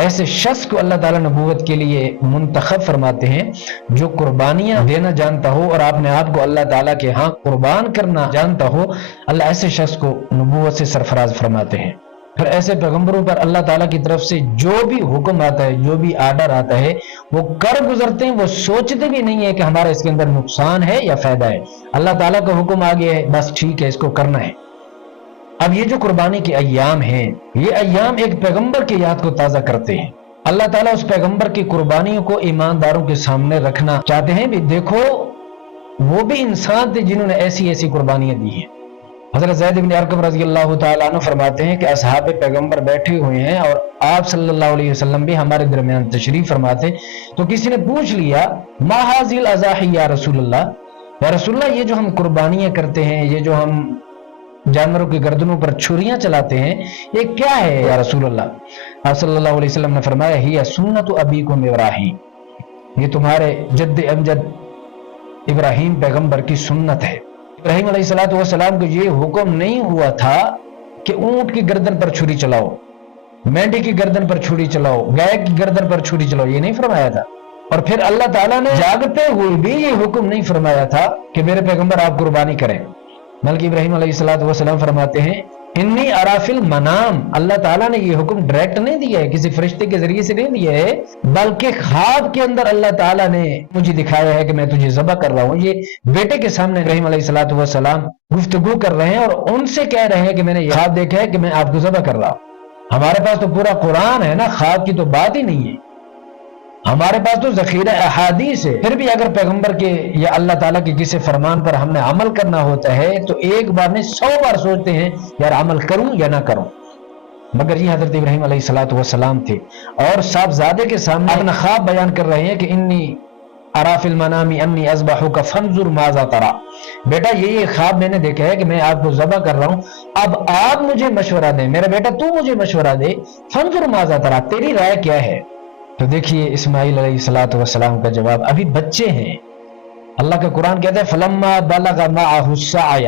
ایسے شخص کو اللہ تعالیٰ نبوت کے لیے منتخب فرماتے ہیں جو قربانیاں دینا جانتا ہو اور اپنے آپ کو اللہ تعالیٰ کے ہاں قربان کرنا جانتا ہو، اللہ ایسے شخص کو نبوت سے سرفراز فرماتے ہیں۔ پھر ایسے پیغمبروں پر اللہ تعالیٰ کی طرف سے جو بھی حکم آتا ہے، جو بھی آرڈر آتا ہے، وہ کر گزرتے ہیں، وہ سوچتے بھی نہیں ہے کہ ہمارا اس کے اندر نقصان ہے یا فائدہ ہے۔ اللہ تعالیٰ کا حکم آ گیا ہے، بس ٹھیک ہے، اس کو کرنا ہے۔ اب یہ جو قربانی کے ایام ہیں، یہ ایام ایک پیغمبر کی یاد کو تازہ کرتے ہیں۔ اللہ تعالیٰ اس پیغمبر کی قربانیوں کو ایمانداروں کے سامنے رکھنا چاہتے ہیں، بھی دیکھو وہ بھی انسان تھے جنہوں نے ایسی ایسی قربانیاں دی ہیں۔ حضرت زید بن ارقم رضی اللہ تعالیٰ عنہ فرماتے ہیں کہ اصحاب پیغمبر بیٹھے ہوئے ہیں اور آپ صلی اللہ علیہ وسلم بھی ہمارے درمیان تشریف فرماتے، تو کسی نے پوچھ لیا ما ھذی الاضاحی یا رسول اللہ، یا رسول اللہ یہ جو ہم قربانیاں کرتے ہیں، یہ جو ہم جانوروں کی گردنوں پر چھریاں چلاتے ہیں، یہ کیا ہے یا رسول اللہ؟ آپ صلی اللہ علیہ وسلم نے فرمایا ہی سنت ابیکم ابراہیم، یہ تمہارے جد امجد ابراہیم پیغمبر کی سنت ہے۔ ابراہیم علیہ السلام کو یہ حکم نہیں ہوا تھا کہ اونٹ کی گردن پر چھری چلاؤ، مینڈی کی گردن پر چھری چلاؤ، گائے کی گردن پر چھری چلاؤ، یہ نہیں فرمایا تھا۔ اور پھر اللہ تعالیٰ نے جاگتے ہوئے بھی یہ حکم نہیں فرمایا تھا کہ میرے پیغمبر آپ قربانی کریں، بلکہ ابراہیم علیہ السلام فرماتے ہیں انی ارا فی المنام، اللہ تعالیٰ نے یہ حکم ڈائریکٹ نہیں دیا ہے، کسی فرشتے کے ذریعے سے نہیں دیا ہے، بلکہ خواب کے اندر اللہ تعالیٰ نے مجھے دکھایا ہے کہ میں تجھے ذبح کر رہا ہوں۔ یہ بیٹے کے سامنے ابراہیم علیہ السلام گفتگو کر رہے ہیں اور ان سے کہہ رہے ہیں کہ میں نے یہ خواب دیکھا ہے کہ میں آپ کو ذبح کر رہا ہوں۔ ہمارے پاس تو پورا قرآن ہے نا، خواب کی تو بات ہی نہیں ہے، ہمارے پاس تو ذخیرہ احادیث ہے۔ پھر بھی اگر پیغمبر کے یا اللہ تعالیٰ کے کسی فرمان پر ہم نے عمل کرنا ہوتا ہے تو ایک بار نہیں 100 بار سوچتے ہیں یار عمل کروں یا نہ کروں۔ مگر یہ حضرت ابراہیم علیہ السلام تھے اور صاحبزادے کے سامنے اپنا خواب بیان کر رہے ہیں کہ انی ارا فی المنام انی اذبحک فانظر ماذا ترى، بیٹا یہ خواب میں نے دیکھا ہے کہ میں آپ کو ذبح کر رہا ہوں، اب آپ مجھے مشورہ دیں، میرا بیٹا تو مجھے مشورہ دے، فانظر ماذا ترى، تیری رائے کیا ہے؟ تو دیکھیے اسماعیل علیہ السلام کا جواب، ابھی بچے ہیں۔ اللہ کا قرآن کہتا ہے فلما بلغ معه السعی،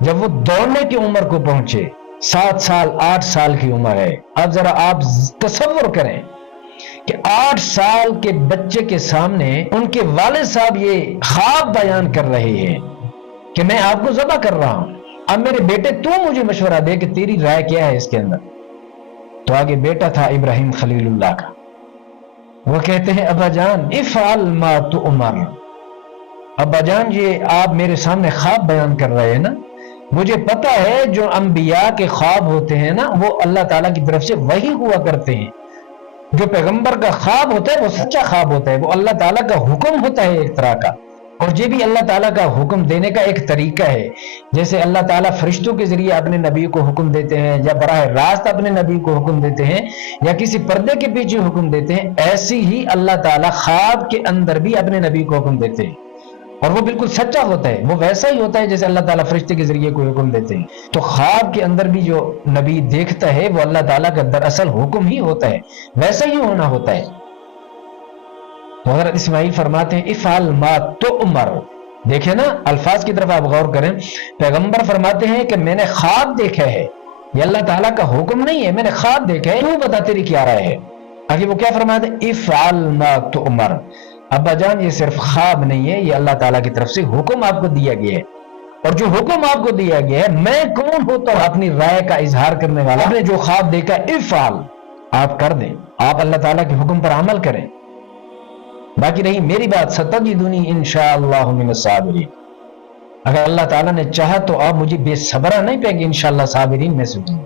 جب وہ دوڑنے کی عمر کو پہنچے، 7 سال 8 سال کی عمر ہے۔ اب ذرا آپ تصور کریں کہ 8 سال کے بچے کے سامنے ان کے والد صاحب یہ خواب بیان کر رہے ہیں کہ میں آپ کو ذبح کر رہا ہوں، اب میرے بیٹے تو مجھے مشورہ دے کہ تیری رائے کیا ہے اس کے اندر۔ تو آگے بیٹا تھا ابراہیم خلیل اللہ کا، وہ کہتے ہیں ابا جان افعل ما تؤمر، ابا جان یہ آپ میرے سامنے خواب بیان کر رہے ہیں نا، مجھے پتا ہے جو انبیاء کے خواب ہوتے ہیں نا وہ اللہ تعالیٰ کی طرف سے وحی ہوا کرتے ہیں، جو پیغمبر کا خواب ہوتا ہے وہ سچا خواب ہوتا ہے، وہ اللہ تعالیٰ کا حکم ہوتا ہے ایک طرح کا، اور یہ بھی اللہ تعالیٰ کا حکم دینے کا ایک طریقہ ہے۔ جیسے اللہ تعالیٰ فرشتوں کے ذریعے اپنے نبی کو حکم دیتے ہیں یا براہ راست اپنے نبی کو حکم دیتے ہیں یا کسی پردے کے پیچھے حکم دیتے ہیں، ایسی ہی اللہ تعالیٰ خواب کے اندر بھی اپنے نبی کو حکم دیتے ہیں، اور وہ بالکل سچا ہوتا ہے، وہ ویسا ہی ہوتا ہے جیسے اللہ تعالیٰ فرشتے کے ذریعے کوئی حکم دیتے ہیں۔ تو خواب کے اندر بھی جو نبی دیکھتا ہے وہ اللہ تعالیٰ کا دراصل حکم ہی ہوتا ہے، ویسا ہی ہونا ہوتا ہے۔ تو حضرت اسماعیل فرماتے ہیں افعل ما تؤمر، دیکھیں نا الفاظ کی طرف آپ غور کریں، پیغمبر فرماتے ہیں کہ میں نے خواب دیکھا ہے، یہ اللہ تعالیٰ کا حکم نہیں ہے، میں نے خواب دیکھا ہے، تو بتا تیری کیا رائے ہے؟ آگے وہ کیا فرماتے ہیں افعل ما تؤمر، ابا جان یہ صرف خواب نہیں ہے، یہ اللہ تعالیٰ کی طرف سے حکم آپ کو دیا گیا ہے، اور جو حکم آپ کو دیا گیا ہے میں کون ہوتا ہوں اپنی رائے کا اظہار کرنے والا، آپ نے جو خواب دیکھا افعل آپ کر دیں، آپ اللہ تعالیٰ کے حکم پر عمل کریں۔ باقی رہی میری بات ستجدنی انشاءاللہ من الصابرین، اگر اللہ تعالیٰ نے چاہا تو آپ مجھے بے صبرا نہیں کہیں گے انشاءاللہ صابرین میں سے ہوں۔